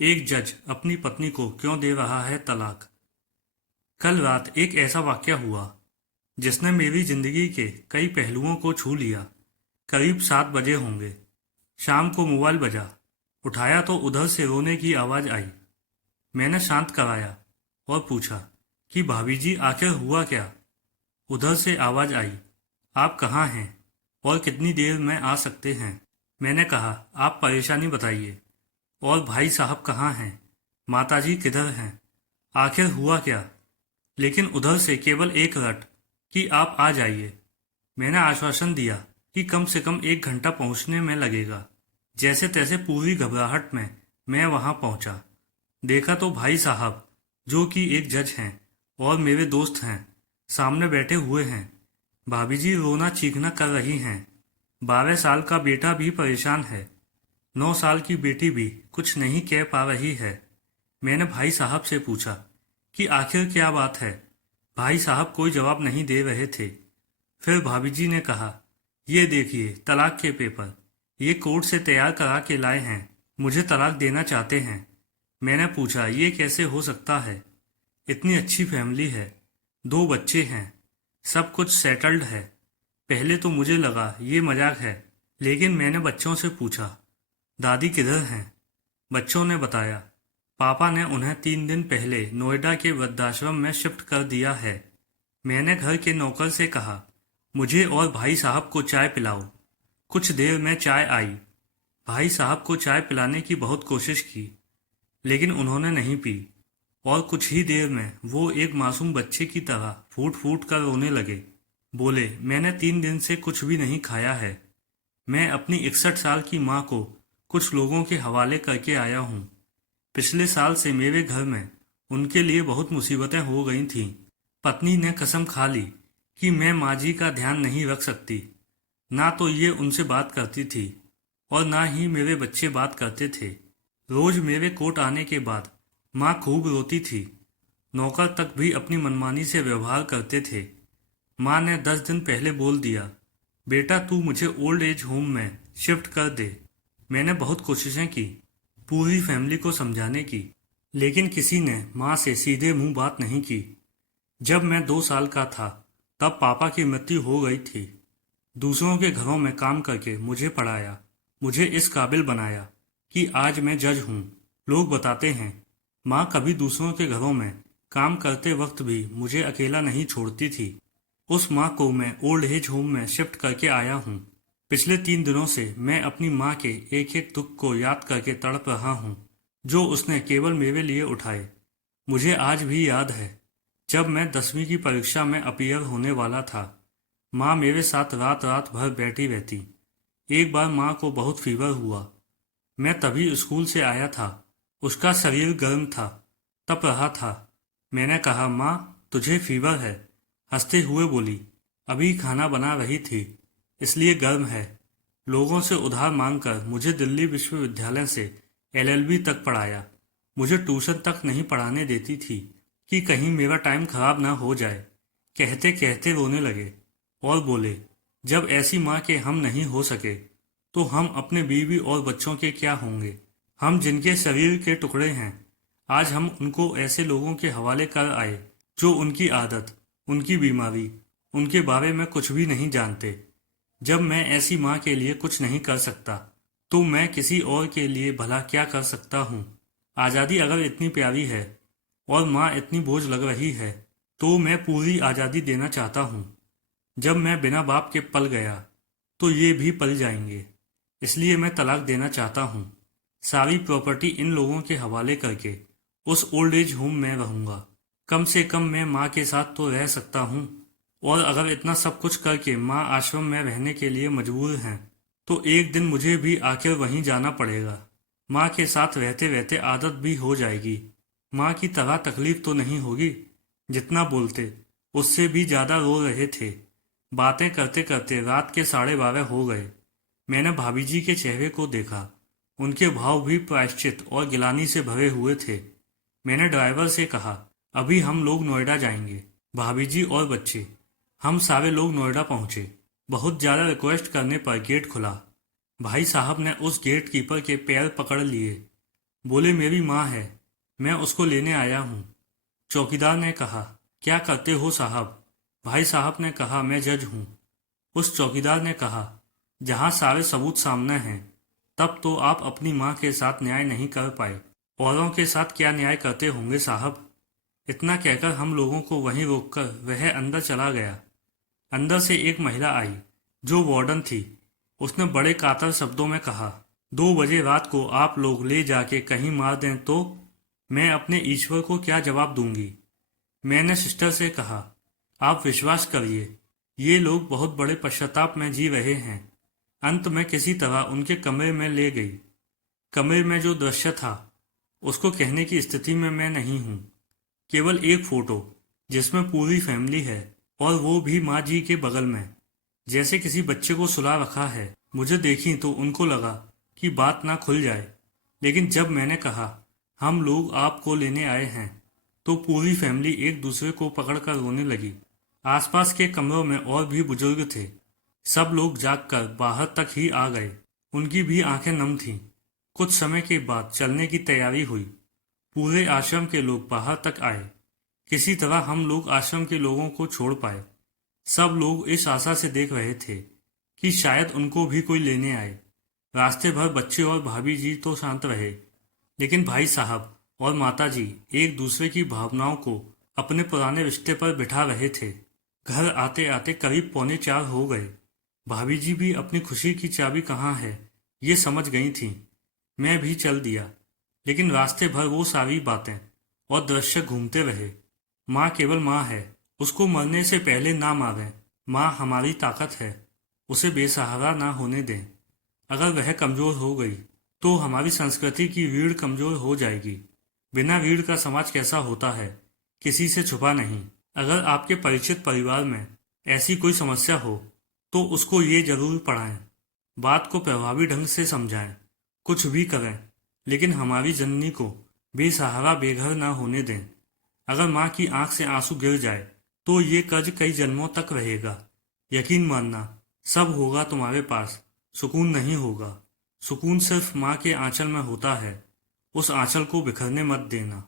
एक जज अपनी पत्नी को क्यों दे रहा है तलाक। कल रात एक ऐसा वाकया हुआ जिसने मेरी जिंदगी के कई पहलुओं को छू लिया। करीब 7 बजे होंगे। शाम को मोबाइल बजा। उठाया तो उधर से रोने की आवाज़ आई। मैंने शांत कराया और पूछा कि भाभी जी आखिर हुआ क्या। उधर से आवाज़ आई, आप कहाँ हैं और कितनी देर में आ सकते हैं। मैंने कहा, आप परेशानी बताइए। और भाई साहब कहाँ हैं, माताजी किधर हैं, आखिर हुआ क्या। लेकिन उधर से केवल एक रट कि आप आ जाइए। मैंने आश्वासन दिया कि कम से कम 1 घंटा पहुंचने में लगेगा। जैसे तैसे पूरी घबराहट में मैं वहां पहुंचा। देखा तो भाई साहब, जो कि एक जज हैं और मेरे दोस्त हैं, सामने बैठे हुए हैं। भाभी जी रोना चीखना कर रही हैं। 12 साल का बेटा भी परेशान है। 9 साल की बेटी भी कुछ नहीं कह पा रही है। मैंने भाई साहब से पूछा कि आखिर क्या बात है। भाई साहब कोई जवाब नहीं दे रहे थे। फिर भाभी जी ने कहा, ये देखिए तलाक के पेपर, ये कोर्ट से तैयार करा के लाए हैं, मुझे तलाक देना चाहते हैं। मैंने पूछा, ये कैसे हो सकता है। इतनी अच्छी फैमिली है, 2 बच्चे हैं, सब कुछ सेटल्ड है। पहले तो मुझे लगा ये मजाक है, लेकिन मैंने बच्चों से पूछा, दादी किधर हैं। बच्चों ने बताया, पापा ने उन्हें 3 दिन पहले नोएडा के वृद्धाश्रम में शिफ्ट कर दिया है। मैंने घर के नौकर से कहा, मुझे और भाई साहब को चाय पिलाओ। कुछ देर में चाय आई। भाई साहब को चाय पिलाने की बहुत कोशिश की, लेकिन उन्होंने नहीं पी। और कुछ ही देर में वो एक मासूम बच्चे की तरह फूट फूट कर रोने लगे। बोले, मैंने 3 दिन से कुछ भी नहीं खाया है। मैं अपनी 61 साल की माँ को कुछ लोगों के हवाले करके आया हूँ। पिछले साल से मेरे घर में उनके लिए बहुत मुसीबतें हो गई थीं। पत्नी ने कसम खा ली कि मैं माँ जी का ध्यान नहीं रख सकती। ना तो ये उनसे बात करती थी और ना ही मेरे बच्चे बात करते थे। रोज मेरे कोर्ट आने के बाद माँ खूब रोती थी। नौकर तक भी अपनी मनमानी से व्यवहार करते थे। माँ ने 10 दिन पहले बोल दिया, बेटा तू मुझे ओल्ड एज होम में शिफ्ट कर दे। मैंने बहुत कोशिशें की, पूरी फैमिली को समझाने की, लेकिन किसी ने माँ से सीधे मुंह बात नहीं की। जब मैं 2 साल का था तब पापा की मृत्यु हो गई थी। दूसरों के घरों में काम करके मुझे पढ़ाया, मुझे इस काबिल बनाया कि आज मैं जज हूँ। लोग बताते हैं माँ कभी दूसरों के घरों में काम करते वक्त भी मुझे अकेला नहीं छोड़ती थी। उस माँ को मैं ओल्ड एज होम में शिफ्ट करके आया हूँ। पिछले 3 दिनों से मैं अपनी माँ के एक एक दुख को याद करके तड़प रहा हूँ, जो उसने केवल मेरे लिए उठाए। मुझे आज भी याद है, जब मैं 10वीं की परीक्षा में अपीयर होने वाला था, माँ मेरे साथ रात रात भर बैठी रहती। एक बार माँ को बहुत फीवर हुआ। मैं तभी स्कूल से आया था। उसका शरीर गर्म था, तप रहा था। मैंने कहा, माँ तुझे फीवर है। हंसते हुए बोली, अभी खाना बना रही थी, इसलिए गर्म है। लोगों से उधार मांगकर मुझे दिल्ली विश्वविद्यालय से एलएलबी तक पढ़ाया। मुझे ट्यूशन तक नहीं पढ़ाने देती थी कि कहीं मेरा टाइम खराब ना हो जाए। कहते कहते रोने लगे और बोले, जब ऐसी माँ के हम नहीं हो सके तो हम अपने बीवी और बच्चों के क्या होंगे। हम जिनके शरीर के टुकड़े हैं, आज हम उनको ऐसे लोगों के हवाले कर आए जो उनकी आदत, उनकी बीमारी, उनके बारे में कुछ भी नहीं जानते। जब मैं ऐसी माँ के लिए कुछ नहीं कर सकता तो मैं किसी और के लिए भला क्या कर सकता हूँ। आज़ादी अगर इतनी प्यारी है और माँ इतनी बोझ लग रही है तो मैं पूरी आज़ादी देना चाहता हूँ। जब मैं बिना बाप के पल गया तो ये भी पल जाएंगे, इसलिए मैं तलाक देना चाहता हूँ। सारी प्रॉपर्टी इन लोगों के हवाले करके उस ओल्ड एज होम में रहूँगा। कम से कम मैं माँ के साथ तो रह सकता हूँ। और अगर इतना सब कुछ करके माँ आश्रम में रहने के लिए मजबूर हैं तो एक दिन मुझे भी आखिर वहीं जाना पड़ेगा। माँ के साथ रहते रहते आदत भी हो जाएगी। माँ की तरह तकलीफ तो नहीं होगी। जितना बोलते उससे भी ज़्यादा रो रहे थे। बातें करते करते रात के 12:30 हो गए। मैंने भाभी जी के चेहरे को देखा। उनके भाव भी प्रायश्चित और गिलानी से भरे हुए थे। मैंने ड्राइवर से कहा, अभी हम लोग नोएडा जाएंगे, भाभी जी और बच्चे। हम सारे लोग नोएडा पहुंचे। बहुत ज़्यादा रिक्वेस्ट करने पर गेट खुला। भाई साहब ने उस गेट कीपर के पैर पकड़ लिए। बोले मेरी माँ है, मैं उसको लेने आया हूँ। चौकीदार ने कहा, क्या करते हो साहब? भाई साहब ने कहा, मैं जज हूँ। उस चौकीदार ने कहा, जहाँ सारे सबूत सामने हैं, तब तो आप अपनी माँ के साथ न्याय नहीं कर पाए, औरों के साथ क्या न्याय करते होंगे साहब? इतना कहकर हम लोगों को वहीं रोककर वह अंदर चला गया। अंदर से एक महिला आई, जो वार्डन थी। उसने बड़े कातर शब्दों में कहा, 2 बजे रात को आप लोग ले जाके कहीं मार दें तो मैं अपने ईश्वर को क्या जवाब दूंगी? मैंने सिस्टर से कहा, आप विश्वास करिए, ये लोग बहुत बड़े पश्चाताप में जी रहे हैं। अंत में किसी तरह उनके कमरे में ले गई। कमरे में जो दृश्य था, उसको कहने की स्थिति में मैं नहीं हूँ। केवल एक फोटो, जिसमें पूरी फैमिली है, और वो भी माँ जी के बगल में, जैसे किसी बच्चे को सुला रखा है। मुझे देखी तो उनको लगा कि बात ना खुल जाए, लेकिन जब मैंने कहा, हम लोग आपको लेने आए हैं, तो पूरी फैमिली एक दूसरे को पकड़कर रोने लगी। आसपास के कमरों में और भी बुजुर्ग थे। सब लोग जागकर बाहर तक ही आ गए। उनकी भी आंखें नम थीं। कुछ समय के बाद चलने की तैयारी हुई। पूरे आश्रम के लोग बाहर तक आए। किसी तरह हम लोग आश्रम के लोगों को छोड़ पाए। सब लोग इस आशा से देख रहे थे कि शायद उनको भी कोई लेने आए। रास्ते भर बच्चे और भाभी जी तो शांत रहे, लेकिन भाई साहब और माता जी एक दूसरे की भावनाओं को अपने पुराने रिश्ते पर बिठा रहे थे। घर आते आते करीब 3:45 हो गए। भाभी जी भी अपनी खुशी की चाबी कहाँ है, ये समझ गई थीं। मैं भी चल दिया, लेकिन रास्ते भर वो सारी बातें और दृश्य घूमते रहे। माँ केवल माँ है, उसको मरने से पहले ना मारें। माँ हमारी ताकत है, उसे बेसहारा ना होने दें। अगर वह कमजोर हो गई तो हमारी संस्कृति की रीढ़ कमजोर हो जाएगी। बिना रीढ़ का समाज कैसा होता है, किसी से छुपा नहीं। अगर आपके परिचित परिवार में ऐसी कोई समस्या हो तो उसको ये जरूर पढ़ाएं, बात को प्रभावी ढंग से समझाएं। कुछ भी करें, लेकिन हमारी जननी को बेसहारा बेघर ना होने दें। अगर माँ की आंख से आंसू गिर जाए तो ये कर्ज कई जन्मों तक रहेगा। यकीन मानना, सब होगा तुम्हारे पास, सुकून नहीं होगा। सुकून सिर्फ माँ के आंचल में होता है। उस आंचल को बिखरने मत देना।